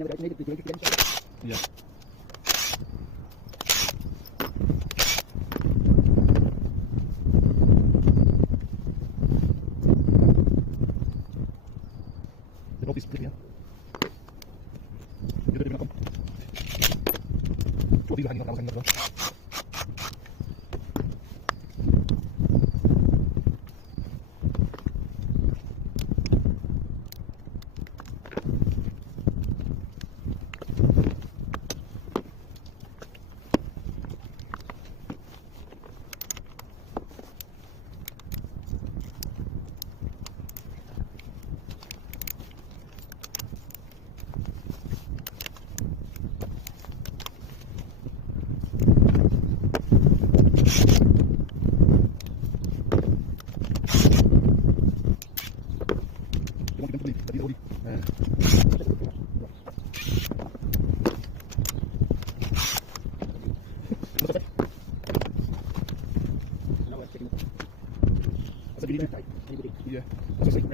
Yeah. The rope is pretty, yeah. You're going to come. Two of these are hanging up, now. Yeah, that's a safe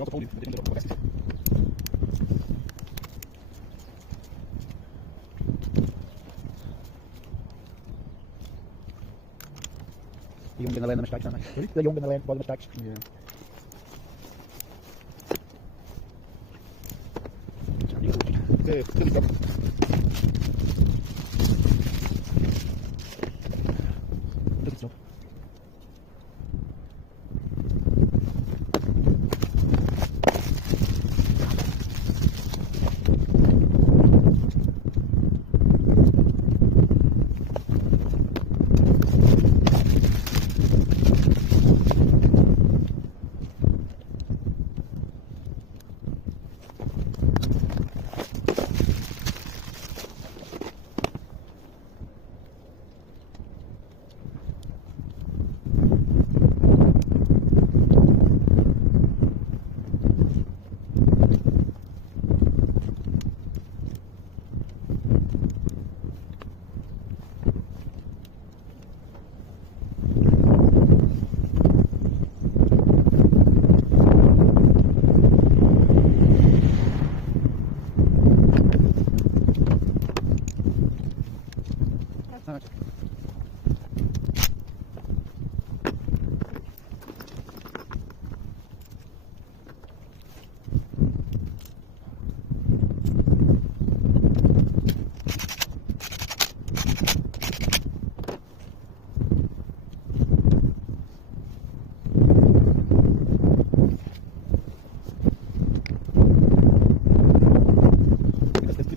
Jag har fått det inte på väst. The young gonna learn the mistakes, aren't they? The young gonna learn by the mistakes. Yeah. Does it stop?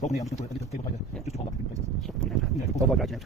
Open the arms to a little table like that, just to hold up in place. You know, hold right out.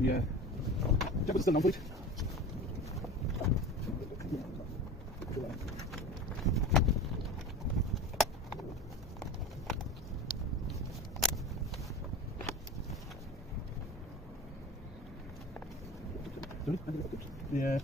Yeah. Jump is still non-bleed. Yeah.